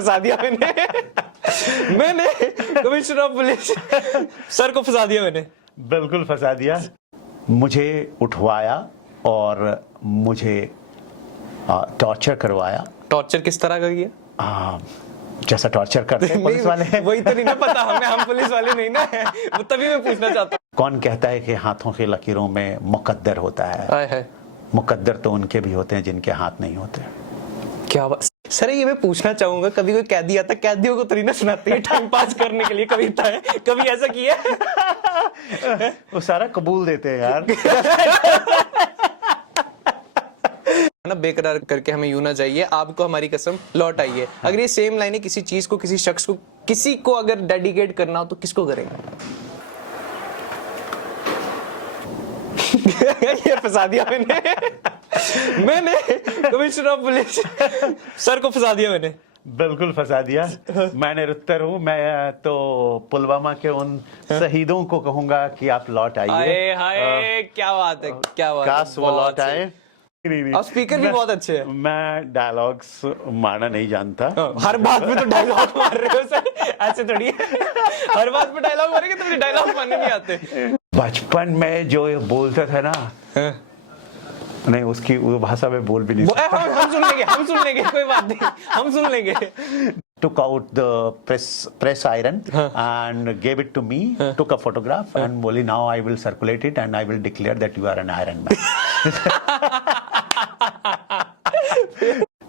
फंसा दिया मैंने कमिश्नर ऑफ पुलिस सर को फंसा दिया मैंने। बिल्कुल फंसा दिया। मुझे उठवाया और मुझे टॉर्चर करवाया। टॉर्चर किस तरह का किया? जैसा टॉर्चर करते हैं पुलिस वाले। वही तो नहीं ना पता हमें, हम पुलिस वाले नहीं ना है, वो तभी मैं पूछना चाहता हूँ। कौन कहता है कि हाथों की लकीरों में मुकद्दर होता है? मुकद्दर तो उनके भी होते हैं जिनके हाथ नहीं होते। क्या बात सर, ये मैं पूछना चाहूंगा, कभी कोई कैदी आता, कैदियों को तो नहीं ना सुनाते हैं टाइम पास करने के लिए कविता है, कभी ऐसा किया है? वो सारा कबूल देते हैं यार। ना बेकरार करके हमें यूं ना जाइए, आपको हमारी कसम लौट आई है। अगर ये सेम लाइनें किसी चीज को, किसी शख्स को, किसी को अगर डेडिकेट करना हो तो किसको करेंगे? ये फंसा दिया मैंने कमिश्नर ऑफ पुलिस सर को फंसा दिया मैंने। बिल्कुल फंसा दिया। मैं निरुत्तर हूँ। मैं तो पुलवामा के उन शहीदों को कहूंगा कि आप लौट आइए। हाय क्या बात है, क्या बात है, काश वो लौट आए। और स्पीकर भी बहुत अच्छे हैं। मैं डायलॉग्स मारना नहीं जानता। हर बात पे तो डायलॉग मार रहे हो सर, ऐसे थोड़ी है। हर बात पे डायलॉग मारेंगे तो मुझे डायलॉग मारने नहीं आते। बचपन में जो बोलता था ना, नहीं उसकी वो भाषा में बोल भी नहीं सकता। हम सुन लेंगे कोई बात नहीं, हम सुन लेंगे। Took out the press iron and gave it to me, took a photograph and बोली now I will circulate it and I will declare that you are an Iron Man।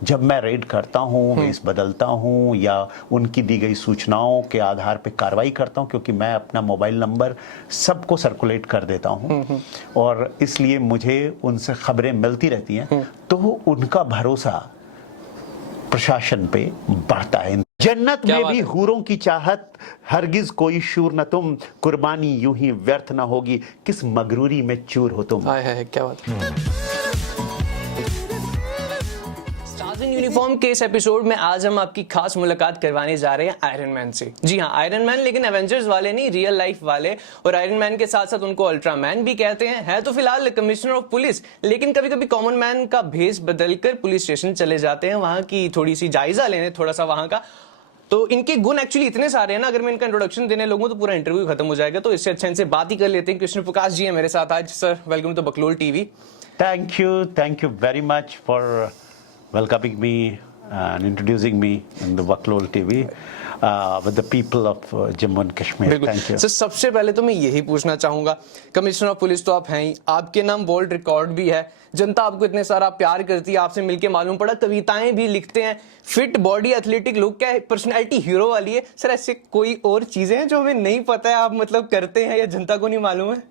जब मैं रेड करता हूँ, वेश बदलता हूँ या उनकी दी गई सूचनाओं के आधार पे कार्रवाई करता हूँ, क्योंकि मैं अपना मोबाइल नंबर सबको सर्कुलेट कर देता हूँ और इसलिए मुझे उनसे खबरें मिलती रहती हैं, तो उनका भरोसा प्रशासन पे बढ़ता है। जन्नत में भी हूरों की चाहत, हरगिज कोई शूर न तुम, कुर्बानी यूं ही व्यर्थ न होगी, किस मगरूरी में चूर हो तुम। क्या बात यूनिफॉर्म के इस एपिसोड में आज हम आपकी खास मुलाकात करवाने जा रहे हैं आयरन मैन से। जी हाँ, आयरन मैन, लेकिन एवेंजर्स वाले नहीं, रियल लाइफ वाले। और आयरन मैन के साथ साथ उनको अल्ट्रा मैन भी कहते हैं। है तो फिलहाल कमिश्नर ऑफ पुलिस, लेकिन कभी कभी कॉमन मैन का भेष बदलकर पुलिस स्टेशन चले जाते हैं, वहां की थोड़ी सी जायजा लेने, थोड़ा सा वहां का। तो इनके गुण एक्चुअली इतने सारे हैं ना, अगर मैं इनका इंट्रोडक्शन देने लगूं तो पूरा इंटरव्यू खत्म हो जाएगा। तो इससे अच्छा इनसे बात ही कर लेते हैं। कृष्ण प्रकाश जी है मेरे साथ आज। सर वेलकम टू बकलोल TV. Thank you very much for welcoming me and introducing me in the Baqlol TV with the people of Jammu and Kashmir. Thank you. So, सबसे पहले तो मैं यही पूछना चाहूंगा, कमिश्नर ऑफ पुलिस तो आप हैं ही, आपके नाम वर्ल्ड रिकॉर्ड भी है, जनता आपको इतने सारा प्यार करती है, आपसे मिलके मालूम पड़ा कविताएं भी लिखते हैं, फिट बॉडी, एथलेटिक लुक, क्या पर्सनैलिटी हीरो वाली है। सर ऐसे कोई और चीजें हैं जो हमें नहीं पता है आप मतलब करते हैं या जनता को नहीं मालूम है?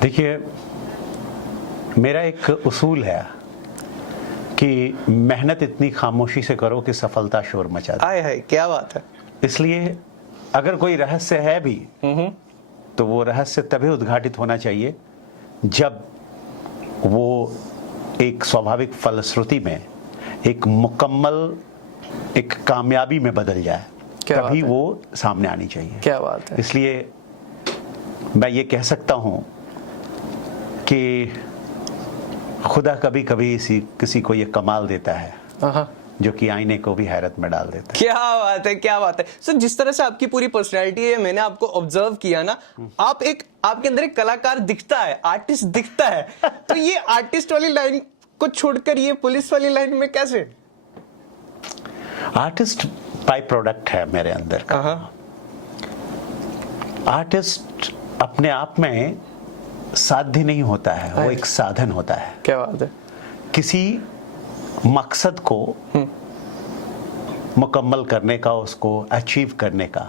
देखिए, मेरा एक उसूल है कि मेहनत इतनी खामोशी से करो कि सफलता शोर मचा दे। है क्या बात है। इसलिए अगर कोई रहस्य है भी तो वो रहस्य तभी उद्घाटित होना चाहिए जब वो एक स्वाभाविक फलश्रुति में, एक मुकम्मल, एक कामयाबी में बदल जाए, तभी वो सामने आनी चाहिए। क्या बात है। इसलिए मैं ये कह सकता हूं कि खुदा कभी कभी किसी को ये कमाल देता है जो कि आईने को भी हैरत में डाल देता है। क्या बात है, क्या बात है। सर जिस तरह से आपकी पूरी पर्सनैलिटी है, मैंने आपको ऑब्जर्व किया ना, आपके अंदर एक कलाकार दिखता है, आर्टिस्ट दिखता है। तो ये आर्टिस्ट वाली लाइन को छोड़कर ये पुलिस वाली लाइन में कैसे? आर्टिस्ट बाय प्रोडक्ट है मेरे अंदर का। आर्टिस्ट अपने आप में साध्य नहीं होता है, वो एक साधन होता है। क्या बात है। किसी मकसद को मुकम्मल करने का, उसको अचीव करने का।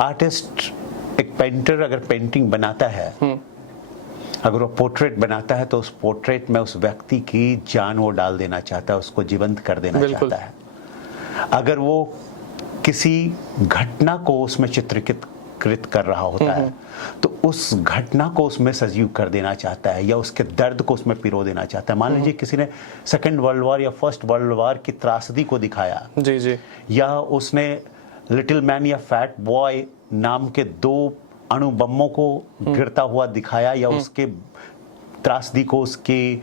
आर्टिस्ट, एक पेंटर अगर पेंटिंग बनाता है, अगर वो पोर्ट्रेट बनाता है तो उस पोर्ट्रेट में उस व्यक्ति की जान वो डाल देना चाहता है, उसको जीवंत कर देना चाहता है। अगर वो किसी घटना को उसमें चित्रित कर रहा होता है तो उस घटना को उसमें सजीव कर देना चाहता है या उसके दर्द को उसमें पिरो देना चाहता है। मान लीजिए किसी ने सेकेंड वर्ल्ड वॉर या फर्स्ट वर्ल्ड वॉर की त्रासदी को दिखाया, जी जी, या उसने लिटिल मैन या फैट बॉय नाम के 2 अणु बमों को गिरता हुआ दिखाया, या उसके त्रासदी को, उसके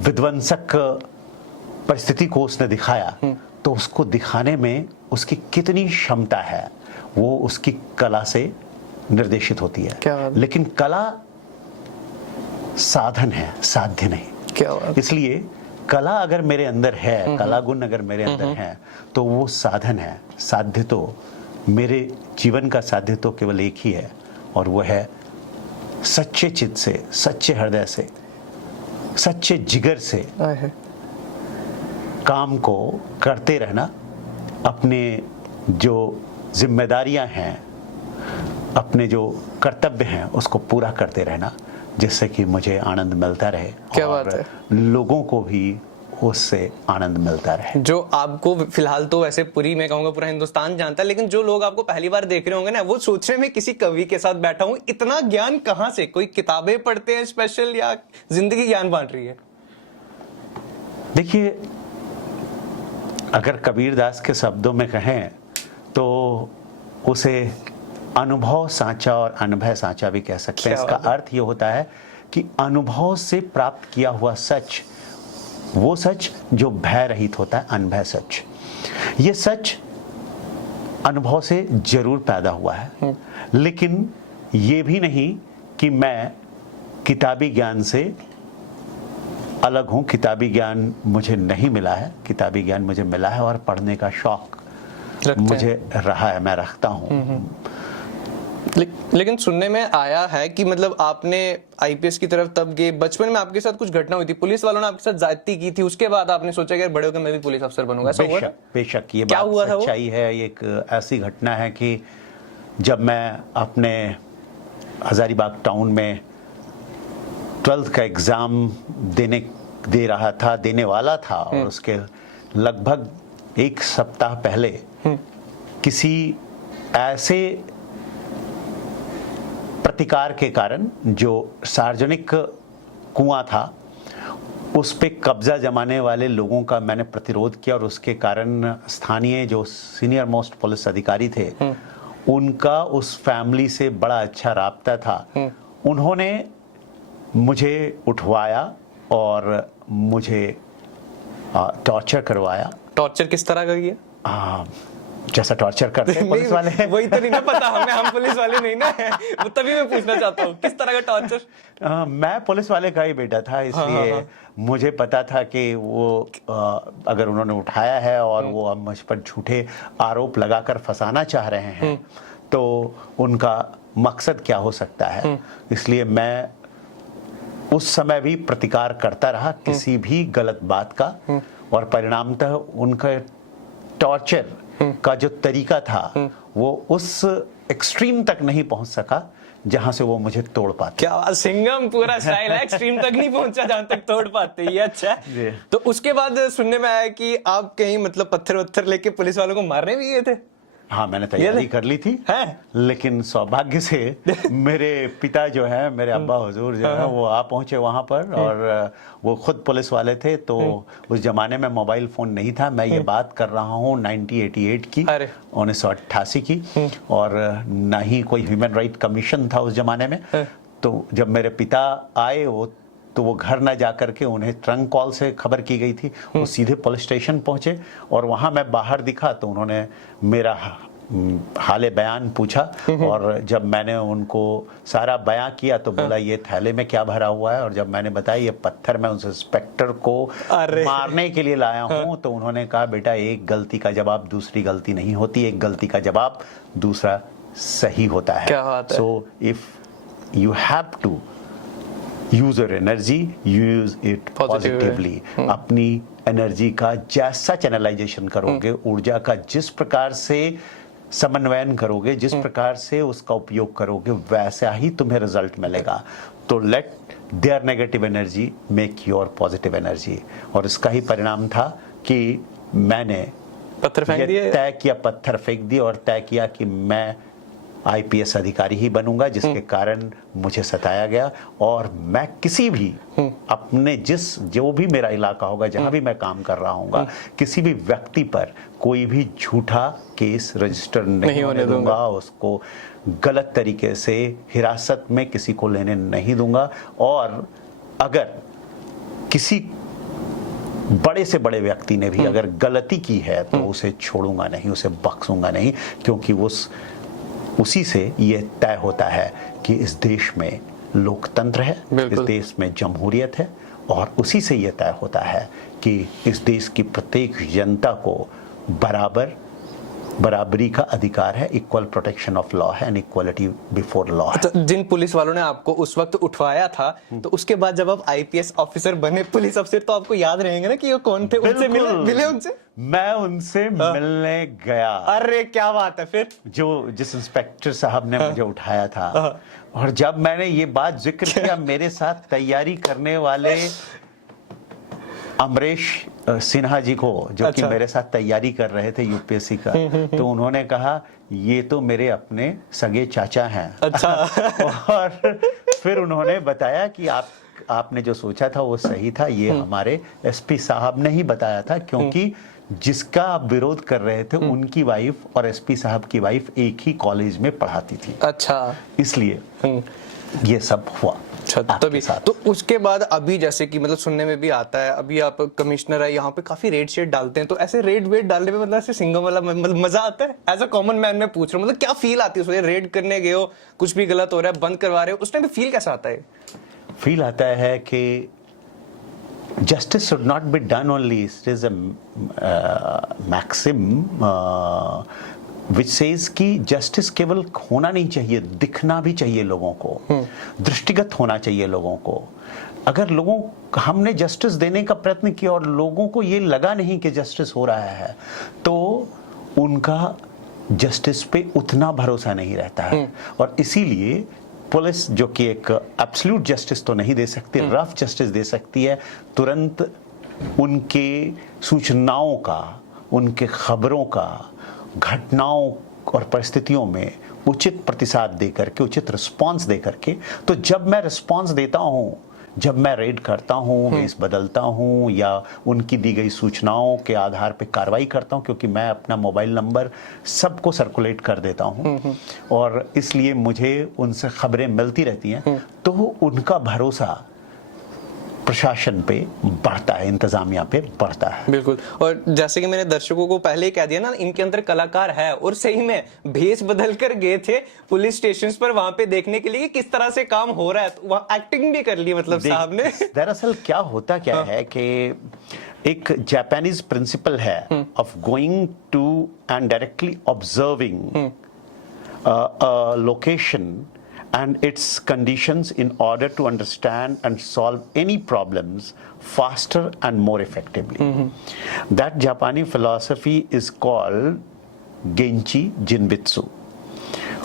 विध्वंसक परिस्थिति को उसने दिखाया, तो उसको दिखाने में उसकी कितनी क्षमता है वो उसकी कला से निर्देशित होती है। क्या बात है। लेकिन कला साधन है, साध्य नहीं। क्या बात। इसलिए कला अगर मेरे अंदर है, कला गुण अगर मेरे अंदर है, तो वो साधन है। साध्य तो मेरे जीवन का साध्य तो केवल एक ही है, और वो है सच्चे चित्त से, सच्चे हृदय से, सच्चे जिगर से काम को करते रहना, अपने जो जिम्मेदारियां हैं, अपने जो कर्तव्य हैं उसको पूरा करते रहना, जिससे कि मुझे आनंद मिलता रहे। क्या और बात है। लोगों को भी उससे आनंद मिलता रहे। जो आपको फिलहाल तो वैसे पूरी, मैं कहूंगा पूरा हिंदुस्तान जानता है, लेकिन जो लोग आपको पहली बार देख रहे होंगे ना, वो सोच रहे हैं मैं किसी कवि के साथ बैठा हूं, इतना ज्ञान कहां से? कोई किताबें पढ़ते हैं स्पेशल, या जिंदगी ज्ञान बांट रही है? देखिए, अगर कबीरदास के शब्दों में कहें तो उसे अनुभव साँचा और अनुभव साँचा भी कह सकते हैं। इसका अर्थ ये होता है कि अनुभव से प्राप्त किया हुआ सच, वो सच जो भय रहित होता है, अनुभव सच। ये सच अनुभव से जरूर पैदा हुआ है, लेकिन ये भी नहीं कि मैं किताबी ज्ञान से अलग हूं। किताबी ज्ञान मुझे नहीं मिला है, किताबी ज्ञान मुझे मिला है, और पढ़ने का शौक मुझे रहा है, मैं रखता हूं। लेकिन सुनने में आया है कि मतलब आपने आईपीएस की तरफ तब गए, बचपन में आपके साथ कुछ घटना हुई थी, पुलिस वालों ने आपके साथ ज्यादती की थी, उसके बाद आपने सोचा कि बड़े होकर मैं भी पुलिस अफसर बनूंगा, ऐसा हुआ? बेशक ये क्या हुआ बात सच्चाई है। एक ऐसी घटना है कि जब मैं अपने हजारीबाग टाउन में 12th का एग्जाम देने वाला था, और उसके लगभग एक सप्ताह पहले किसी ऐसे प्रतिकार के कारण, जो सार्वजनिक कुआं था उस पे कब्जा जमाने वाले लोगों का मैंने प्रतिरोध किया, और उसके कारण स्थानीय जो सीनियर मोस्ट पुलिस अधिकारी थे उनका उस फैमिली से बड़ा अच्छा राब्ता था। उन्होंने मुझे उठवाया और मुझे टॉर्चर करवाया। टॉर्चर किस तरह का किया? जैसा टॉर्चर करते हैं पुलिस वाले। वही तो नहीं ना पता हमें, हम पुलिस वाले नहीं ना है, वो तभी मैं पूछना चाहता हूँ किस तरह का टॉर्चर। मैं पुलिस वाले का ही बेटा था, इसलिए मुझे पता था कि वो अगर उन्होंने उठाया है और वो अब मुझ पर झूठे आरोप लगाकर फंसाना चाह रहे हैं, तो उनका मकसद क्या हो सकता है। इसलिए मैं उस समय भी प्रतिकार करता रहा किसी भी गलत बात का, और परिणामतः उनका टॉर्चर का जो तरीका था वो उस एक्सट्रीम तक नहीं पहुंच सका जहां से वो मुझे तोड़ पाते। क्या सिंघम पूरा स्टाइल है, एक्सट्रीम तक नहीं पहुंचा जहां तक तोड़ पाते, ये अच्छा है। तो उसके बाद सुनने में आया कि आप कहीं मतलब पत्थर वत्थर लेके पुलिस वालों को मारने भी गए थे। हाँ, मैंने तैयारी कर ली थी है? लेकिन सौभाग्य से मेरे पिता जो है, मेरे अब्बा हुजूर जो है, वो आ पहुंचे वहां पर, और वो खुद पुलिस वाले थे। तो उस जमाने में मोबाइल फोन नहीं था, मैं ये बात कर रहा हूँ 1988 की, 1988 की, और ना ही कोई ह्यूमन राइट कमीशन था उस जमाने में। तो जब मेरे पिता आए तो वो घर ना जा करके, उन्हें ट्रंक कॉल से खबर की गई थी, वो सीधे पुलिस स्टेशन पहुंचे, और वहां मैं बाहर दिखा तो उन्होंने मेरा हाले बयान पूछा, और जब मैंने उनको सारा बयान किया तो बोला ये थैले में क्या भरा हुआ है, और जब मैंने बताया ये पत्थर मैं उस इंस्पेक्टर को मारने के लिए लाया हूं, तो उन्होंने कहा बेटा एक गलती का जवाब दूसरी गलती नहीं होती, एक गलती का जवाब दूसरा सही होता है। So if you have to use your energy, use it positively। अपनी एनर्जी का जैसा चैनलाइजेशन करोगे, ऊर्जा का जिस प्रकार से समन्वयन करोगे, जिस प्रकार से उसका उपयोग करोगे, वैसा ही तुम्हें रिजल्ट मिलेगा। तो let their negative energy make your positive energy. और इसका ही परिणाम था कि मैंने पत्थर फेंक दिए, तय किया, पत्थर फेंक दिए, और तय किया कि मैं आईपीएस अधिकारी ही बनूंगा, जिसके कारण मुझे सताया गया। और मैं किसी भी अपने जो भी मेरा इलाका होगा, जहां भी मैं काम कर रहा हूँ, किसी भी व्यक्ति पर कोई भी झूठा केस रजिस्टर नहीं होने दूंगा, उसको गलत तरीके से हिरासत में किसी को लेने नहीं दूंगा। और अगर किसी बड़े से बड़े व्यक्ति ने भी अगर गलती की है तो उसे छोड़ूंगा नहीं, उसे बख्शूंगा नहीं, क्योंकि उसी से ये तय होता है कि इस देश में लोकतंत्र है, इस देश में जमहूरियत है, और उसी से ये तय होता है कि इस देश की प्रत्येक जनता को बराबरी का अधिकार है, इक्वल प्रोटेक्शन ऑफ लॉ है एंड इक्वलिटी बिफोर लॉ है। तो जिन पुलिस वालों ने आपको उस वक्त उठवाया था, तो उसके बाद जब आप आईपीएस ऑफिसर बने, पुलिस अफसर, तो आपको याद रहेंगे ना कि वो कौन थे? उनसे मिले उनसे? मैं उनसे मिलने गया। अरे क्या बात है! फिर जिस इंस्पेक्टर साहब ने मुझे उठाया था, और जब मैंने ये बात जिक्र किया, मेरे साथ तैयारी करने वाले अमरीश सिन्हा जी को, जो कि मेरे साथ तैयारी कर रहे थे यूपीएससी का, तो उन्होंने कहा ये तो मेरे अपने सगे चाचा हैं। अच्छा। और फिर उन्होंने बताया कि आपने जो सोचा था वो सही था, ये हमारे एसपी साहब ने ही बताया था, क्योंकि जिसका आप विरोध कर रहे थे उनकी वाइफ और एसपी साहब की वाइफ एक ही कॉलेज में पढ़ाती थी। अच्छा, इसलिए ये सब हुआ। अच्छा, तभी। तो उसके बाद अभी जैसे कि मतलब सुनने में भी आता है, अभी आप कमिश्नर है, यहाँ पे काफी रेड शेड डालते हैं, तो ऐसे रेड वेड डालने में मतलब ऐसे सिंगम वाला मतलब मजा आता है? एज अ कॉमन मैन मैं पूछ रहा हूँ, मतलब क्या फील आती है? रेड करने गए हो, कुछ भी गलत हो रहा है, बंद करवा रहे हो, उस टाइम पे फील कैसा आता है? फील आता है कि justice should not be done only. It is a maxim which says कि justice केवल होना नहीं चाहिए, दिखना भी चाहिए लोगों को, दृष्टिगत होना चाहिए लोगों को। अगर हमने जस्टिस देने का प्रयत्न किया और लोगों को ये लगा नहीं कि जस्टिस हो रहा है, तो उनका जस्टिस पे उतना भरोसा नहीं रहता है। और इसीलिए पुलिस, जो कि एक एब्सोल्यूट जस्टिस तो नहीं दे सकती, रफ जस्टिस दे सकती है, तुरंत उनके सूचनाओं का, उनके खबरों का, घटनाओं और परिस्थितियों में उचित प्रतिसाद दे करके, उचित रिस्पांस दे करके। तो जब मैं रिस्पांस देता हूँ, जब मैं रेड करता हूँ, केस बदलता हूँ, या उनकी दी गई सूचनाओं के आधार पे कार्रवाई करता हूँ, क्योंकि मैं अपना मोबाइल नंबर सबको सर्कुलेट कर देता हूँ और इसलिए मुझे उनसे खबरें मिलती रहती हैं, तो उनका भरोसा प्रशासन पे बढ़ता है, इंतजामिया पे बढ़ता है। बिल्कुल। और जैसे कि मैंने दर्शकों को पहले ही कह दिया ना, इनके अंदर कलाकार है, और सही में भेष बदल कर गए थे पुलिस स्टेशन पर वहां पे देखने के लिए कि किस तरह से काम हो रहा है, तो वहां एक्टिंग भी कर ली मतलब साहब ने। दरअसल क्या होता क्या है कि एक जापानीज प्रिंसिपल है of going to and directly observing location and its conditions in order to understand and solve any problems faster and more effectively. That Japanese philosophy is called Genchi Jinbitsu.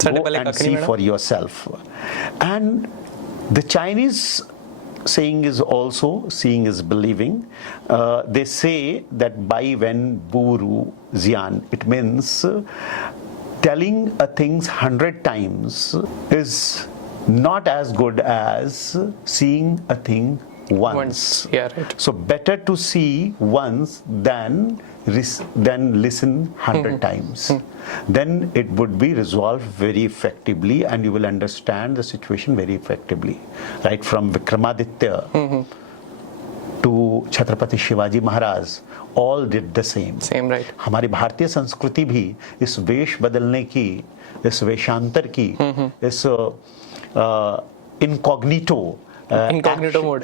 Go and see for yourself. And the Chinese saying is also seeing is believing. They say that Bai Wen Buru Zian, it means telling a things 100 times is not as good as seeing a thing once. Yeah, right. So better to see once than listen 100 times. Then it would be resolved very effectively and you will understand the situation very effectively. Right from Vikramaditya to Chhatrapati Shivaji Maharaj, all did the same. Same, right. हमारी भारतीय संस्कृति भी इस वेश बदलने की, इस वेशांतर की, इस इनकॉग्निटो मोड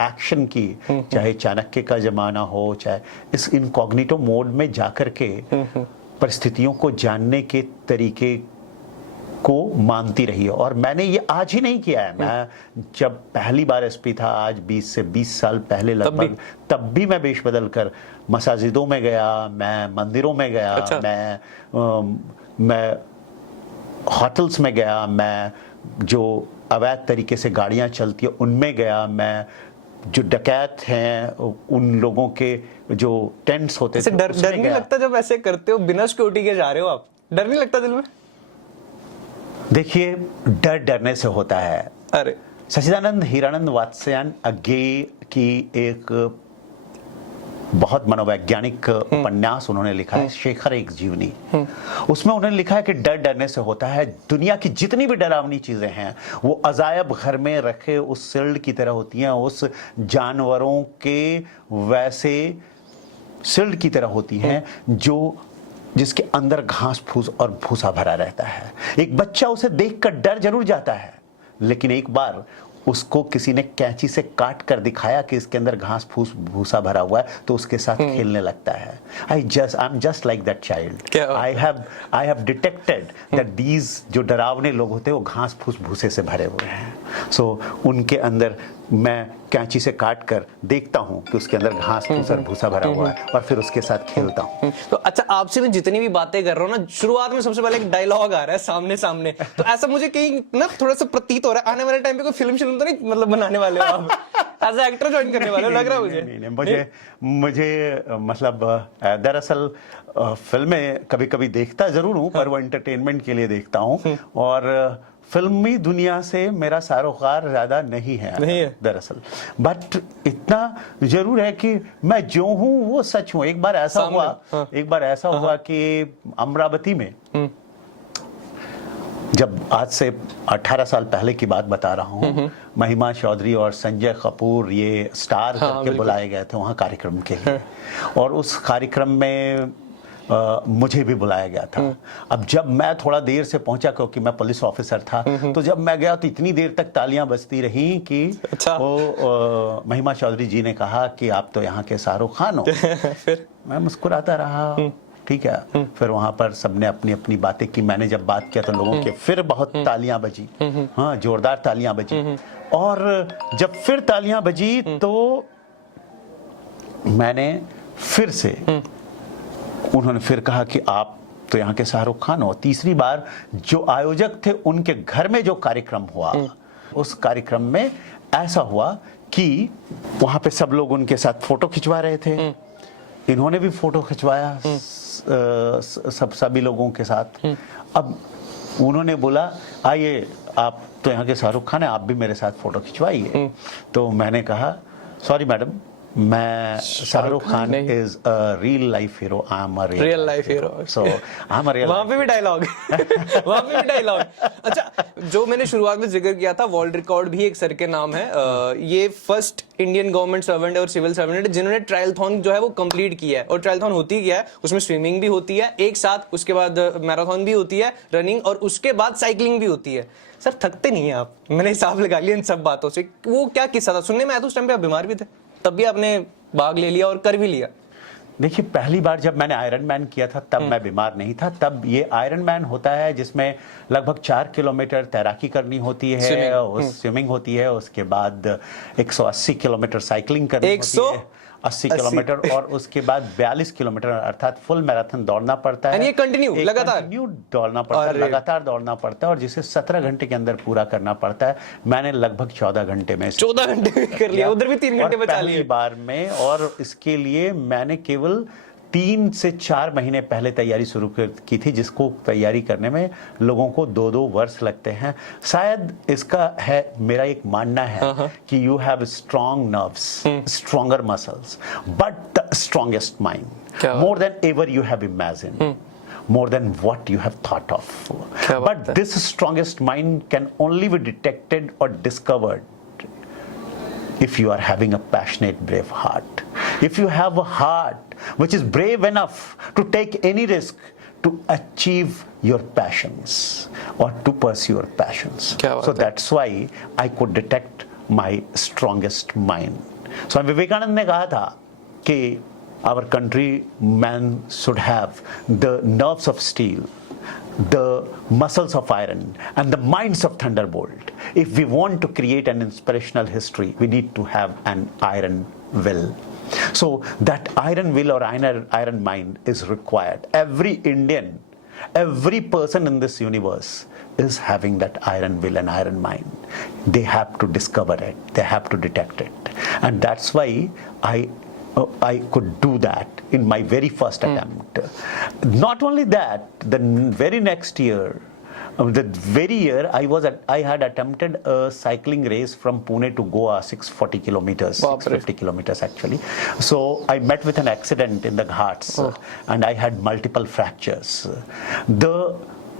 एक्शन की, चाहे चाणक्य का जमाना हो, चाहे इस इनकॉग्निटो मोड में जाकर के परिस्थितियों को जानने के तरीके को मानती रही है। और मैंने ये आज ही नहीं किया है, मैं जब पहली बार एसपी था, आज 20 से 20 साल पहले लगभग, तब भी मैं वेश बदल कर मसाजिदों में गया, मैं मंदिरों में गया। अच्छा। मैं होटल्स में गया, मैं जो अवैध तरीके से गाड़ियां चलती है उनमें गया, मैं जो डकैत हैं उन लोगों के जो टेंट्स होते थे, डर नहीं लगता जब ऐसे करते हो, बिना सिक्योरिटी के जा रहे हो आप? डर नहीं लगता दिल में? देखिए, डरने से होता है। अरे सच्चिदानंद हीरानंद वात्स्यायन अज्ञे की एक बहुत मनोवैज्ञानिक उपन्यास उन्होंने लिखा है, शेखर एक जीवनी। उसमें उन्होंने लिखा है कि डर डरने से होता है। दुनिया की जितनी भी डरावनी चीजें हैं वो अजायब घर में रखे उस सिल्ड की तरह होती हैं, उस जानवरों के वैसे सिल्ड की तरह होती हैं जो जिसके अंदर घास फूस और भूसा भरा रहता है। एक बच्चा उसे देखकर डर जरूर जाता है, लेकिन एक बार उसको किसी ने कैंची से काट कर दिखाया कि इसके अंदर घास फूस भूसा भरा हुआ है, तो उसके साथ खेलने लगता है। I am just like that child. I have detected that these जो डरावने लोग होते हैं वो घास फूस भूसे से भरे हुए हैं। सो उनके अंदर मैं कैंची से काट कर देखता हूं कि उसके अंदर घास फूस और भूसा भरा हुआ है और फिर उसके साथ खेलता हूं। तो अच्छा, आपसे मैं जितनी भी बातें कर रहा हूँ ना, शुरुआत में सबसे पहले एक डायलॉग आ रहा है सामने सामने, तो ऐसा मुझे कहीं ना थोड़ा सा प्रतीत हो रहा है आने वाले टाइम पे कोई फिल्म तो नहीं मतलब बनाने वाले हो आप, एज ए एक्टर ज्वाइन करने वाले हो, लग रहा है मुझे। मुझे मतलब दरअसल फिल्में कभी कभी देखता जरूर हूं, पर वो एंटरटेनमेंट के लिए देखता हूं, और फिल्मी दुनिया से मेरा सरोकार ज्यादा नहीं है दरअसल। बट इतना जरूर है कि मैं जो हूं वो सच हूं। एक बार ऐसा हुआ कि अमरावती में, जब आज से 18 साल पहले की बात बता रहा हूं, महिमा चौधरी और संजय कपूर ये स्टार करके बुलाए गए थे वहां कार्यक्रम के लिए, और उस कार्यक्रम में मुझे भी बुलाया गया था। अब जब मैं थोड़ा देर से पहुंचा, क्योंकि मैं पुलिस ऑफिसर था, तो जब मैं गया तो इतनी देर तक तालियां बजती रही कि वो महिमा चौधरी जी ने कहा कि आप तो यहाँ के शाहरुख खान हो। फिर मैं मुस्कुराता रहा, ठीक है। फिर वहां पर सबने अपनी अपनी बातें की। मैंने जब बात किया तो लोगों के फिर बहुत तालियां बजी, हाँ, जोरदार तालियां बजी। और जब फिर तालियां बजी तो मैंने फिर से, उन्होंने फिर कहा कि आप तो यहाँ के शाहरुख खान हो। तीसरी बार जो आयोजक थे उनके घर में जो कार्यक्रम हुआ, उस कार्यक्रम में ऐसा हुआ कि वहां पे सब लोग उनके साथ फोटो खिंचवा रहे थे। इन्होंने भी फोटो खिंचवाया सभी लोगों के साथ। अब उन्होंने बोला, आइए आप तो यहाँ के शाहरुख खान है, आप भी मेरे साथ फोटो खिंचवाइए। तो मैंने कहा, सॉरी मैडम, मैं Shahrukh Khan is a real life hero, I am a real life hero, so I am a real. वहां पे भी डायलॉग वहां पे भी डायलॉग। अच्छा, जो मैंने शुरुआत में जिक्र किया था, वर्ल्ड रिकॉर्ड भी एक सर के नाम है। ये फर्स्ट इंडियन गवर्नमेंट सर्वेंट और सिविल सर्वेंट जिन्होंने ट्रायलथॉन जो है वो कंप्लीट किया है। और ट्रायलथॉन होती क्या है, उसमें स्विमिंग भी होती है एक साथ, उसके बाद मैराथन भी होती है, रनिंग, और उसके बाद साइकिलिंग भी होती है। सर थकते नहीं है आप? मैंने हिसाब लगा लिया इन सब बातों से। वो क्या किस्सा था? सुनने में आया था उस टाइम पे आप बीमार भी थे, तब भी आपने भाग ले लिया और कर भी लिया। देखिए, पहली बार जब मैंने आयरन मैन किया था तब मैं बीमार नहीं था। तब ये आयरन मैन होता है जिसमें लगभग 4 किलोमीटर तैराकी करनी होती है, स्विमिंग होती है, उसके बाद 180 किलोमीटर साइकिलिंग करनी होती है, 80 किलोमीटर, और उसके बाद 42 किलोमीटर अर्थात फुल मैराथन दौड़ना पड़ता है। ये कंटिन्यू लगातार दौड़ना पड़ता है, लगातार दौड़ना पड़ता है, और जिसे 17 घंटे के अंदर पूरा करना पड़ता है। मैंने लगभग 14 घंटे में 14 घंटे कर लिया, उधर भी 3 घंटे बचा लिए पहली बार में। और इसके लिए मैंने केवल 3 से 4 महीने पहले तैयारी शुरू की थी, जिसको तैयारी करने में लोगों को 2-2 वर्ष लगते हैं। शायद इसका है, मेरा एक मानना है कि you have strong nerves, stronger muscles, but the strongest mind, more than ever you have imagined, more than what you have thought of. But this strongest mind can only be detected or discovered if you are having a passionate, brave heart. If you have a heart which is brave enough to take any risk to achieve your passions or to pursue your passions. So that's why I could detect my strongest mind. So Vivekananda ने कहा था कि our countrymen should have the nerves of steel, the muscles of iron, and the minds of thunderbolt. If we want to create an inspirational history, we need to have an iron will. So that iron will or iron mind is required. Every Indian, every person in this universe is having that iron will and iron mind. They have to discover it. They have to detect it. And that's why I could do that in my very first attempt. Not only that, the very next year, The very year I had attempted a cycling race from Pune to Goa, 640 kilometers, 650 kilometers actually. So I met with an accident in the Ghats, and I had multiple fractures. The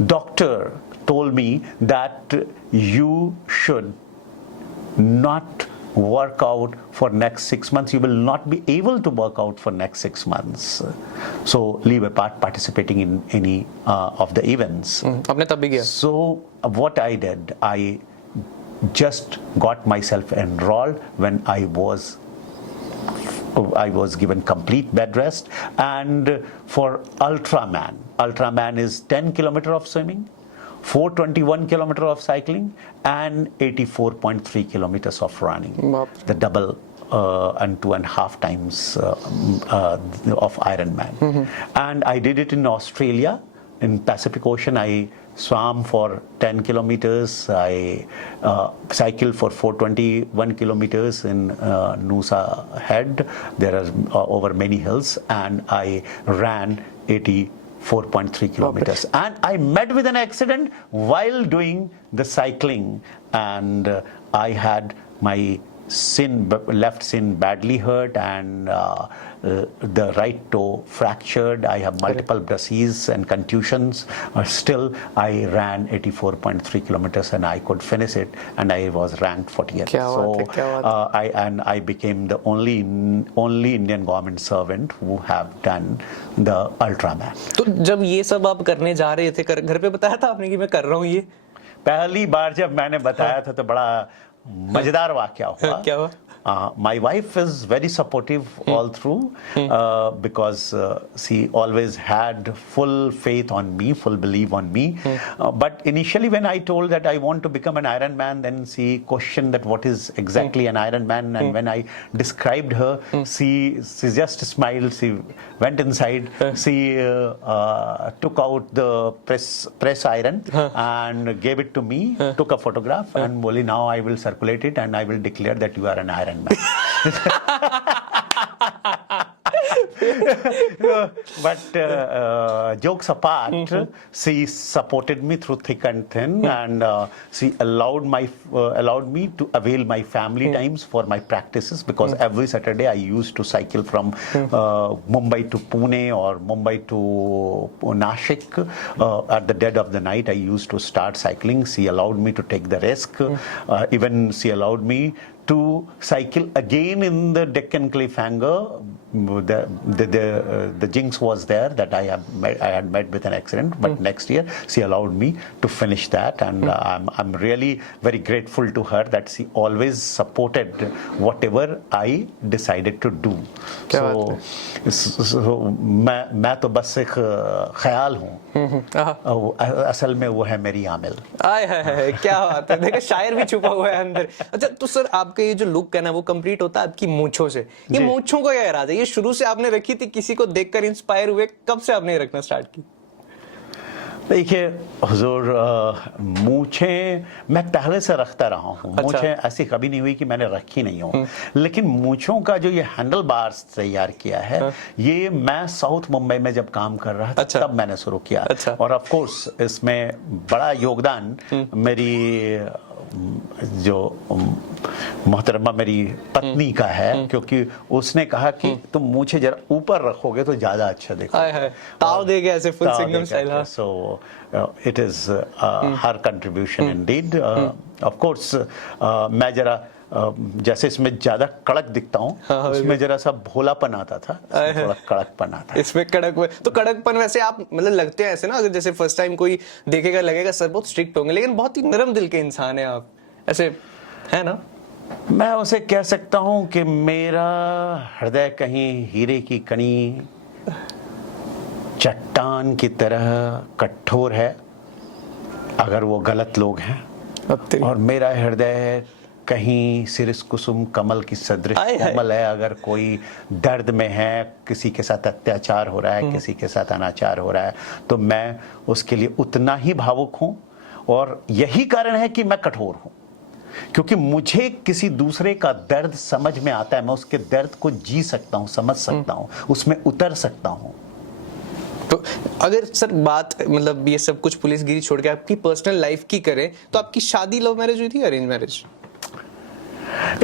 doctor told me that you should not work out for next 6 months. You will not be able to work out for next 6 months. So leave apart participating in any of the events. आपने तब भी किया? So what I did, I just got myself enrolled when I was given complete bed rest. And for Ultraman is 10 kilometer of swimming, 421 kilometer of cycling, and 84.3 kilometers of running. The double and 2.5 times of Ironman. And I did it in Australia, in Pacific Ocean. I swam for 10 kilometers. I cycled for 421 kilometers in Noosa Head. There are over many hills, and I ran 84.3 kilometers. And I met with an accident while doing the cycling, and I had my left shin badly hurt, and the right toe fractured. I have multiple braces and contusions. Still, I ran 84.3 kilometers, and I could finish it, and I was ranked 40th. I became the only Indian government servant who have done the Ultraman. तो जब ये सब आप करने जा रहे थे, घर पे बताया था आपने कि मैं कर रहा हूँ ये? पहली बार जब मैंने बताया था तो बड़ा मजेदार वाकया हुआ. क्या हुआ? My wife is very supportive all through, because she always had full faith on me, full belief on me. But initially when I told that I want to become an Ironman, then she questioned that what is exactly an Ironman. And when I described her, she just smiled. She went inside. She took out the press iron and gave it to me, took a photograph, and boli, now I will circulate it and I will declare that you are an Ironman. But jokes apart, she supported me through thick and thin, and she allowed me to avail my family times for my practices, because every Saturday I used to cycle from Mumbai to Pune or Mumbai to Nashik. At the dead of the night, I used to start cycling. She allowed me to take the risk. Even she allowed me to cycle again in the Deccan Cliffhanger. The jinx was there that I had met with an accident, but next year she allowed me to finish that, and I'm really very grateful to her that she always supported whatever I decided to do. So मैं तो बस एक ख्याल हूँ, असल में वो है मेरी आमिल. क्या बात है. देखो शायर भी छुपा हुआ है अंदर. अच्छा, तो सर आपका ये जो लुक है ना, वो कंप्लीट होता है आपकी मूंछों से. ये मूंछों का क्या इरादा है? ये शुरू से आपने रखी थी, किसी को देखकर इंस्पायर हुए, कब से आपने रखना स्टार्ट की? देखिए हुजूर, मूंछें मैं पहले से रखता रहा हूँ. मूंछें ऐसी कभी नहीं हुई कि मैंने रखी नहीं हो. लेकिन मूंछों का जो ये हैंडल बार्स तैयार किया है, ये मैं साउथ मुंबई में जब काम कर रहा था तब मैंने शुरू किया. और ऑफ कोर्स इसमें बड़ा योगदान मेरी जो मोहतरमा मेरी पत्नी का है, क्योंकि उसने कहा कि तुम मूंछें जरा ऊपर रखोगे तो ज्यादा अच्छा देखोगे. ताव देके ऐसे full Singham style. So it is her contribution indeed. Of course मैं जरा जैसे इसमें ज्यादा कड़क दिखता हूँ, उसमें जरा सा भोलापन आता था, थोड़ा कड़कपन आता है. इसमें कड़क, तो कड़कपन वैसे आप मतलब लगते हैं ऐसे ना, अगर जैसे फर्स्ट टाइम कोई देखेगा लगेगा सर बहुत स्ट्रिक्ट होंगे, लेकिन बहुत ही नरम दिल के इंसान है आप, ऐसे है ना? मैं उसे कह सकता हूँ कि मेरा हृदय कहीं हीरे की कणी चट्टान की तरह कठोर है अगर वो गलत लोग हैं, और मेरा हृदय कहीं सिरिस कुसुम कमल की सदृश कोमल है अगर कोई दर्द में है, किसी के साथ अत्याचार हो रहा है, किसी के साथ अनाचार हो रहा है, तो मैं उसके लिए उतना ही भावुक हूँ. और यही कारण है कि मैं कठोर हूँ, क्योंकि मुझे किसी दूसरे का दर्द समझ में आता है. मैं उसके दर्द को जी सकता हूँ, समझ सकता हूँ, उसमें उतर सकता हूँ. तो अगर सर बात मतलब ये सब कुछ पुलिसगिरी छोड़ के आपकी पर्सनल लाइफ की करें तो आपकी शादी लव मैरिज हुई थी, arrange marriage?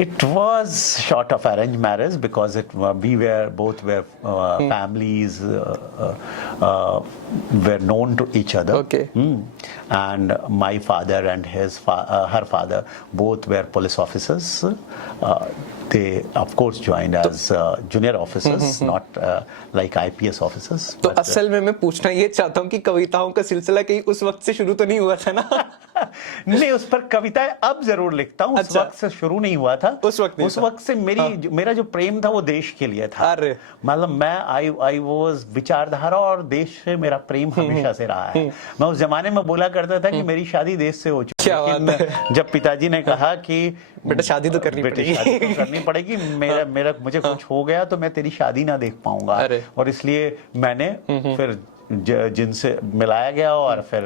It was short of arranged marriage because we were both were families were known to each other. Okay. And my father and her father both were police officers. They of course joined as junior officers, not like IPS officers. तो असल में मैं पूछना ये चाहता हूँ कि कविताओं का सिलसिला कहीं उस वक्त से शुरू तो नहीं हुआ था ना? नहीं, उस पर कविताएं अब जरूर लिखता हूँ। उस वक्त से शुरू नहीं हुआ था। उस वक्त से मेरा जो प्रेम था वो देश के लिए था। मतलब मैं आई वाज विचारधारा और देश से मेरा प्रेम हमेशा से रहा है। मैं उस जमाने में बोला करता था कि मेरी शादी देश से हो चुकी है, लेकिन जब पिताजी ने कहा कि बेटा शादी तो करनी पड़ेगी, मेरा मुझे कुछ हो गया तो मैं तेरी शादी ना देख पाऊंगा, और इसलिए मैंने फिर जिनसे मिलाया गया और फिर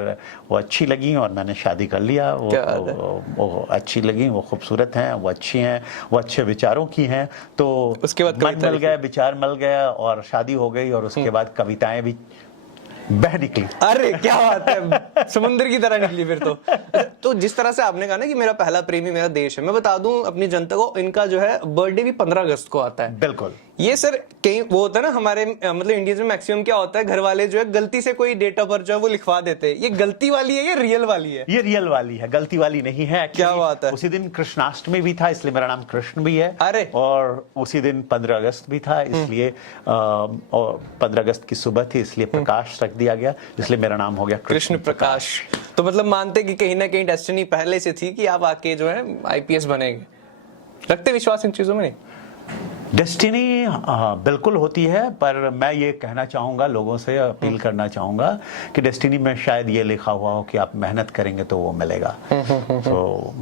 वो अच्छी लगी और मैंने शादी कर लिया। वो अच्छी लगी, वो खूबसूरत हैं, वो अच्छी हैं, वो अच्छे विचारों की हैं, तो उसके बाद मन मिल गया, विचार मिल गया और शादी हो गई, और उसके बाद कविताएं भी बह निकली। अरे क्या बात है, समुद्र की तरह निकली फिर तो जिस तरह से आपने कहा ना कि मेरा पहला प्रेमी मेरा देश है, मैं बता दूं अपनी जनता को, इनका जो है बर्थडे भी 15 अगस्त को आता है। बिल्कुल। ये सर कहीं वो होता है ना हमारे मतलब इंडिया में मैक्सिमम क्या होता है, घर वाले जो है गलती से कोई डेट ऑफ बर्थ जो है वो लिखवा देते हैं। ये गलती वाली है, ये रियल वाली है? ये रियल वाली है, गलती वाली नहीं है। क्या बात है। उसी दिन कृष्णाष्टमी भी था, इसलिए मेरा नाम कृष्ण भी है। अरे। और उसी दिन 15 अगस्त भी था, इसलिए और 15 अगस्त की सुबह थी, इसलिए प्रकाश रख दिया गया, इसलिए मेरा नाम हो गया कृष्ण प्रकाश। तो मतलब मानते कि कहीं ना कहीं डेस्टिनी पहले से थी कि आप आके जो है IPS बनेंगे? रखते विश्वास इन चीजों में? नहीं, डेस्टिनी बिल्कुल होती है, पर मैं ये कहना चाहूँगा, लोगों से अपील करना चाहूँगा कि डेस्टिनी में शायद ये लिखा हुआ हो कि आप मेहनत करेंगे तो वो मिलेगा। तो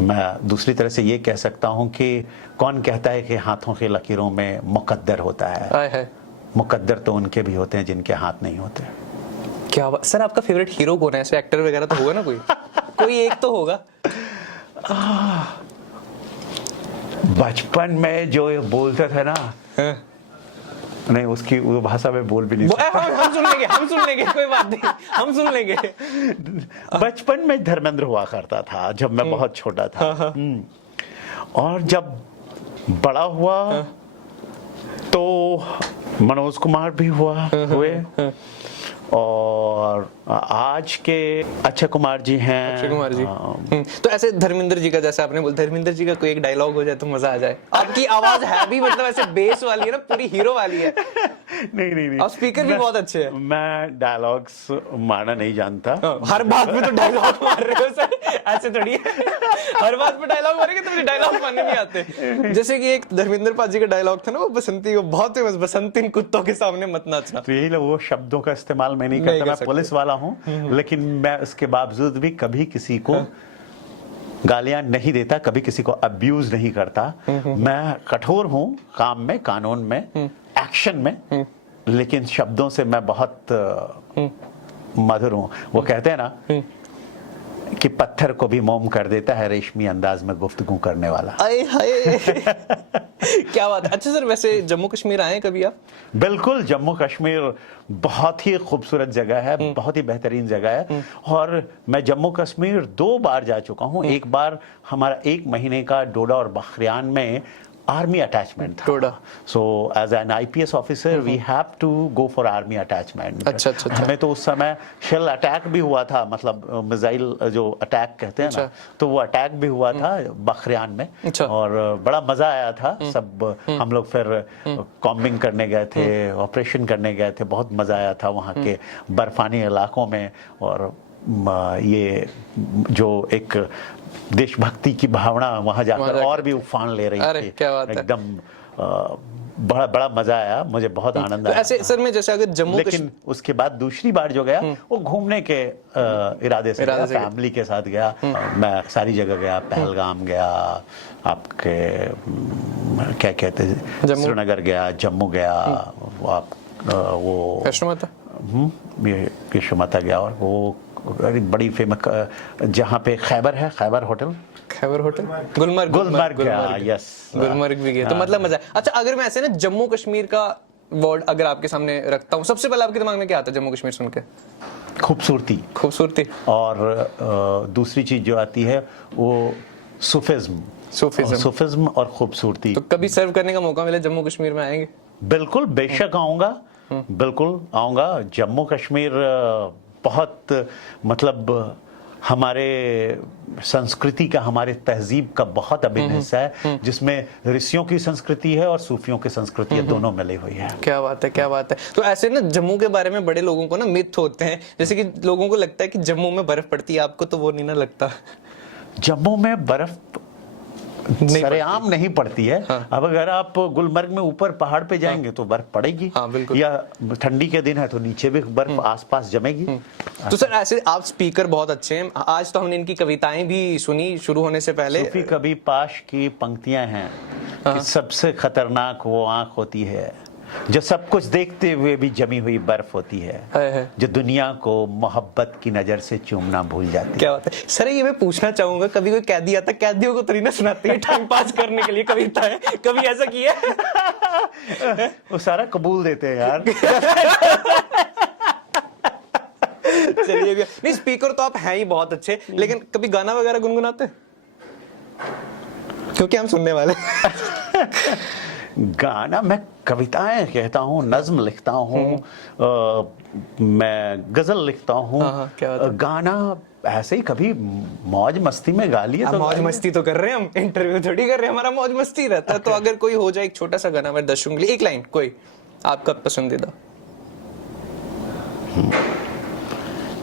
मैं दूसरी तरह से ये कह सकता हूँ कि कौन कहता है कि हाथों की लकीरों में मुकद्दर होता है? मुकद्दर तो उनके भी होते हैं जिनके हाथ नहीं होते। क्या बात। सर आपका फेवरेट हीरो कौन है? ऐसे एक्टर वगैरह तो होगा ना कोई? कोई एक तो होगा। बचपन में जो बोलता था ना, नहीं उसकी वो भाषा में बोल भी नहीं सकता। हम सुन लेंगे कोई बात नहीं, हम सुन लेंगे। बचपन में धर्मेंद्र हुआ करता था जब मैं बहुत छोटा था। और जब बड़ा हुआ तो मनोज कुमार भी हुए, और आज के अक्षय कुमार जी हैं। अक्षय कुमार जी। तो ऐसे धर्मेंद्र जी का, जैसे आपने बोला धर्मेंद्र जी का कोई एक डायलॉग हो जाए तो मजा आ जाए। आपकी आवाज है भी मतलब ऐसे बेस वाली है ना, पूरी हीरो वाली है। नहीं और स्पीकर भी बहुत अच्छे हैं। मैं डायलॉग्स मारना नहीं जानता। हर बात में तो डायलॉग मार रहे हो सर, ऐसे थोड़ी है। हर बात में डायलॉग मारेंगे तो मुझे डायलॉग मारने नहीं आते। जैसे कि एक धर्मेंद्र पाजी का डायलॉग था ना, वो बसंती को बहुत फेमस, बसंती इन कुत्तों के सामने मत नाचना। तो यही वो शब्दों का इस्तेमाल मैं नहीं करता। मैं पुलिस वाला हूँ, लेकिन मैं उसके बावजूद भी कभी किसी को गालियां नहीं देता, कभी किसी को अब्यूज नहीं करता। मैं कठोर हूँ काम में, कानून में, एक्शन में, लेकिन शब्दों से मैं बहुत मधुर हूँ। वो कहते हैं ना कि पत्थर को भी मोम कर देता है रेशमी अंदाज में गुफ्तगू करने वाला। आए हाय। क्या बात है। अच्छा सर, वैसे जम्मू कश्मीर आए कभी आप? बिल्कुल, जम्मू कश्मीर बहुत ही खूबसूरत जगह है, बहुत ही बेहतरीन जगह है। और मैं जम्मू कश्मीर 2 बार जा चुका हूँ। एक बार हमारा 1 महीने का डोडा और बखरियान में आर्मी अटैचमेंट था। So as an IPS officer we have to go for army attachment. अच्छा। हमें तो उस समय शेल अटैक भी हुआ था, मतलब मिसाइल जो अटैक कहते हैं ना, तो वो अटैक भी हुआ था बखरियान में। और बड़ा मजा आया था। सब हम लोग फिर कॉम्बिंग करने गए थे, ऑपरेशन करने गए थे, बहुत मजा आया था वहाँ के बर्फानी इलाकों में। और ये जो एक देशभक्ति की भावना वहां जाकर और भी उफान ले रही थी। क्या बात है। एकदम बड़ा बड़ा मजा आया, मुझे बहुत आनंद आया। ऐसे सर में जैसे अगर जम्मू, लेकिन उसके बाद दूसरी बार जो गया वो घूमने के इरादे से गया, फैमिली के साथ गया। मैं सारी जगह गया, पहलगाम गया, आपके क्या कहते हैं, श्रीनगर गया, जम्मू गया, वो वैष्णो माता, वैष्णो माता गया। और वो बड़ी फेमस जहाँ पे खैबर है, खैबर होटल, गुलमर्ग गया। यस, गुलमर्ग भी गया। तो मतलब मजा है। अच्छा, अगर मैं ऐसे ना जम्मू कश्मीर का वर्ड अगर आपके सामने रखता हूँ, सबसे पहले आपके दिमाग में क्या आता है जम्मू कश्मीर सुन के? खूबसूरती। खूबसूरती। और दूसरी चीज जो आती है वो सूफिज्म। सूफिज्म और खूबसूरती। तो कभी सर्व करने का मौका मिले जम्मू कश्मीर में आएंगे? बिल्कुल, बेशक आऊंगा, बिल्कुल आऊंगा। जम्मू कश्मीर बहुत मतलब हमारे संस्कृति का, हमारे तहजीब का बहुत अभिन्न हिस्सा है, जिसमें ऋषियों की संस्कृति है और सूफियों की संस्कृति है, दोनों मिली हुई है। क्या बात है, क्या बात है। तो ऐसे ना जम्मू के बारे में बड़े लोगों को ना मिथ होते हैं, जैसे कि लोगों को लगता है कि जम्मू में बर्फ पड़ती है, आपको तो वो नहीं ना लगता? जम्मू में बर्फ सरेआम नहीं पड़ती है। हाँ। अब अगर आप गुलमर्ग में ऊपर पहाड़ पे जाएंगे तो बर्फ पड़ेगी। हाँ, बिल्कुल। या ठंडी के दिन है तो नीचे भी बर्फ आसपास जमेगी। तो सर ऐसे आप स्पीकर बहुत अच्छे हैं, आज तो हमने इनकी कविताएं भी सुनी शुरू होने से पहले। सूफी कवि पाश की पंक्तियां हैं कि सबसे खतरनाक वो आंख होती है जो सब कुछ देखते हुए भी जमी हुई बर्फ होती है, जो दुनिया को मोहब्बत की नजर से चूमना भूल जाती है। क्या बात है सर, ये मैं पूछना चाहूंगा, कभी कोई कैदी आता, कैदियों को तो नहीं ना सुनाते हैं टाइम पास करने के लिए कविताएं, कभी ऐसा किया है? वो सारा कबूल देते हैं यार। चलिए, नहीं स्पीकर तो आप हैं ही बहुत अच्छे, लेकिन कभी गाना वगैरह गुनगुनाते? क्योंकि हम सुनने वाले। गाना, मैं कविताएं कहता हूँ, नज्म लिखता हूँ, मैं गजल लिखता हूँ। गाना ऐसे ही कभी मौज मस्ती में गा लिया तो मौज मस्ती तो कर रहे हैं हम, इंटरव्यू थोड़ी कर रहे हैं, हमारा मौज मस्ती रहता है। तो अगर कोई हो जाए एक छोटा सा गाना मेरे दर्शकों के लिए, एक लाइन कोई आपका पसंदीदा।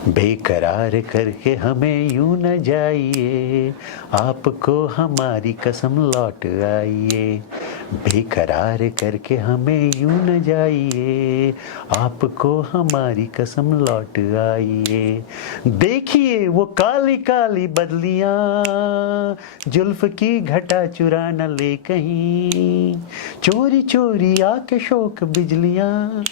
बेकरार करके हमें यूं न जाइए, आपको हमारी कसम लौट आइए। बेकरार करके हमें यूं न जाइए, आपको हमारी कसम लौट आइए। देखिए वो काली काली बदलियां, जुल्फ की घटा चुरा न ले कहीं, चोरी चोरी आके शोक बिजलियां,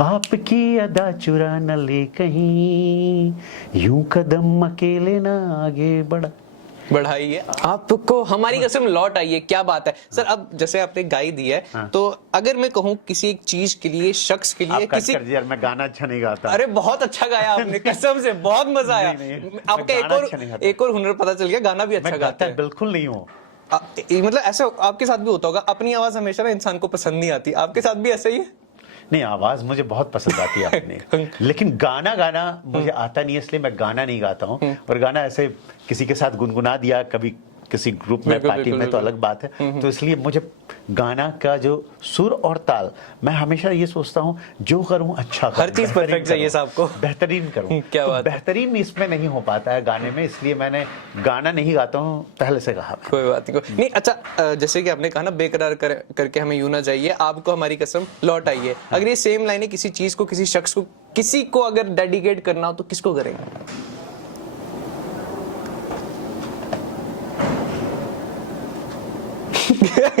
आपकी अदा चुरा न ले कहीं, यूं कदम अकेले ना आगे बढ़ाइए, आपको हमारी कसम लौट आइए। क्या बात है सर। अब जैसे आपने गाई दी है, हाँ। तो अगर मैं कहूँ किसी एक चीज के लिए, शख्स के लिए, किसी यार मैं गाना अच्छा नहीं गाता। अरे बहुत अच्छा गाया आपने, कसम से बहुत मजा आया। आपका एक और हुनर पता चल गया, गाना भी अच्छा गाता है। बिल्कुल नहीं हूँ। मतलब ऐसा आपके साथ भी होता होगा, अपनी आवाज हमेशा ना इंसान को पसंद नहीं आती, आपके साथ भी ऐसा ही है? नहीं, आवाज मुझे बहुत पसंद आती है अपनी, लेकिन गाना मुझे आता नहीं है, इसलिए मैं गाना नहीं गाता हूँ। और गाना ऐसे किसी के साथ गुनगुना दिया कभी किसी ग्रुप में, पार्टी में, तो अलग बात है। तो इसलिए मुझे गाना का जो सुर और ताल, मैं हमेशा ये सोचता हूँ जो करूँ अच्छा करूँ, हर चीज परफेक्ट चाहिए सबको, बेहतरीन करूँ। क्या तो बात, बेहतरीन इसमें नहीं हो पाता है गाने में, इसलिए मैंने गाना नहीं गाता हूँ, पहले से कहा। कोई बात नहीं। अच्छा, जैसे कि आपने कहा ना, बेकरार करके हमें यूं ना जाइए, आपको हमारी कसम लौट आइए। अगर ये सेम लाइनें किसी चीज को, किसी शख्स को, किसी को अगर डेडिकेट करना हो तो किसको करेंगे?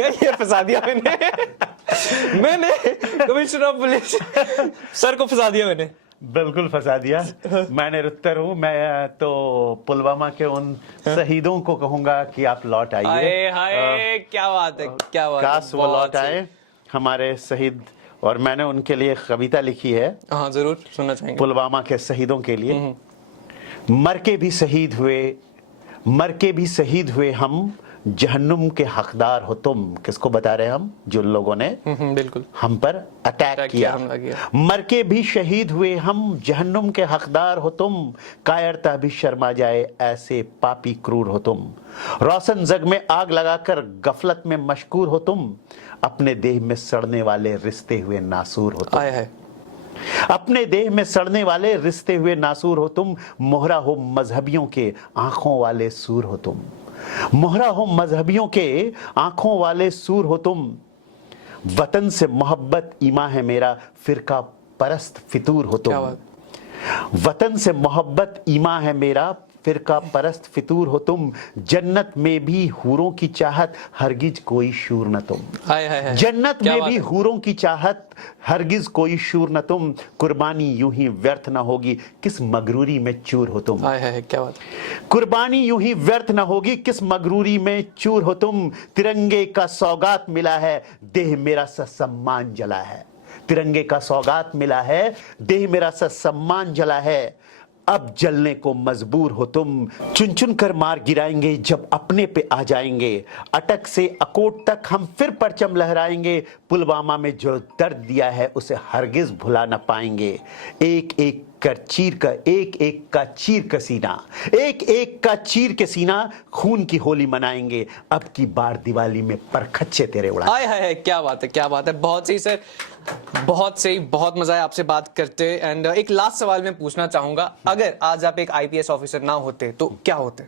ये फंसा दिया मैंने कमिश्नर ऑफ पुलिस सर को फंसा दिया मैंने। बिल्कुल फंसा दिया। मैं निरुत्तर हूँ। मैं तो पुलवामा के उन शहीदों को कहूंगा कि आप लौट आइए। हाय क्या बात है, क्या बात है। काश वो लौट आए हमारे शहीद, और मैंने उनके लिए कविता लिखी है। हाँ जरूर सुनना चाहेंगे। पुलवामा के शहीदों के लिए। मर के भी शहीद हुए हम, जहन्नुम के हकदार हो तुम। किसको बता रहे हैं हम? जिन लोगों ने बिल्कुल हम पर अटैक किया। मर के भी शहीद हुए हम, जहन्नुम के हकदार हो तुम। कायरता भी शर्मा जाए, ऐसे पापी क्रूर हो तुम। रोशन जग में आग लगाकर गफलत में मशगूल हो तुम। अपने देह में सड़ने वाले रिश्ते हुए नासूर हो तुम। अपने देह में सड़ने वाले रिश्ते हुए नासूर हो तुम। मोहरा हो मजहबियों के आंखों वाले सूर हो तुम। मोहरा हो मजहबियों के आंखों वाले सूर हो तुम। वतन से मोहब्बत ईमा है मेरा, फिरका परस्त फितूर हो तुम। वतन से मोहब्बत ईमा है मेरा, फिरका परस्त फितूर हो तुम। जन्नत में भी हूरों की चाहत, हरगिज कोई शूर न तुम। जन्नत में भी हूरों की चाहत, हरगिज कोई शूर न तुम। कुर्बानी यूं ही व्यर्थ न होगी, किस मगरूरी में चूर हो तुम। क्या बात। कुर्बानी यूं ही व्यर्थ न होगी, किस मगरूरी में चूर हो तुम। तिरंगे का सौगात मिला है, देह मेरा सा सम्मान जला है। तिरंगे का सौगात मिला है, देह मेरा सम्मान जला है, अब जलने को मजबूर हो तुम। चुन चुन कर मार गिराएंगे जब अपने पे आ जाएंगे, अटक से अकोट तक हम फिर परचम लहराएंगे, पुलवामा में जो दर्द दिया है उसे हरगिज भुला न पाएंगे। एक एक का चीर का सीना, एक एक का चीर के सीना, खून की होली मनाएंगे, अब की बार दिवाली में परखच्चे तेरे उड़ाएंगे। हाय हाय, क्या बात है, क्या बात है, बहुत सही सर, बहुत सही, बहुत मजा आया आपसे बात करते। एंड एक लास्ट सवाल मैं पूछना चाहूंगा, अगर आज आप एक आईपीएस ऑफिसर ना होते तो क्या होते,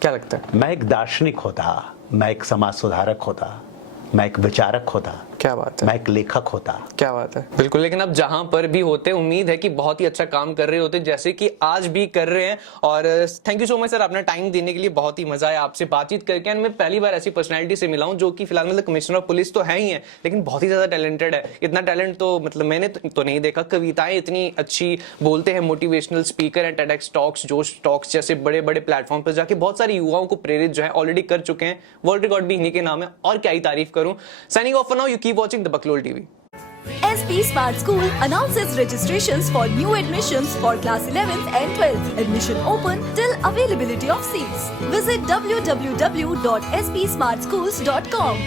क्या लगता है? मैं एक दार्शनिक होता, मैं एक समाज सुधारक होता, मैं एक विचारक होता, क्या बात है, मैं एक लेखक होता। क्या बात है, बिल्कुल। लेकिन अब जहां पर भी होते, उम्मीद है कि बहुत ही अच्छा काम कर रहे होते, जैसे कि आज भी कर रहे हैं। और thank you so much sir, अपना टाइम देने के लिए, बहुत ही मजा आया आपसे बातचीत करके। एंड मैं पहली बार ऐसी पर्सनैलिटी से मिला हूं जो कि फिलहाल मतलब कमिश्नर ऑफ पुलिस तो है ही है, लेकिन बहुत ही ज्यादा टैलेंटेड है। इतना टैलेंट तो मतलब मैंने तो नहीं देखा। कविताएं इतनी अच्छी बोलते हैं, मोटिवेशनल स्पीकर है, टेडएक्स टॉक्स, जोश टॉक्स जैसे बड़े बड़े प्लेटफॉर्म पर जाके बहुत सारे युवाओं को प्रेरित जो है ऑलरेडी कर चुके हैं। वर्ल्ड रिकॉर्ड भी इन्हीं के नाम है, और क्या ही तारीफ करूं। Signing off for now, you keep watching the Baklool TV. SP Smart School announces registrations for new admissions for class 11th and 12th. Admission open till availability of seats. Visit www.spsmartschools.com.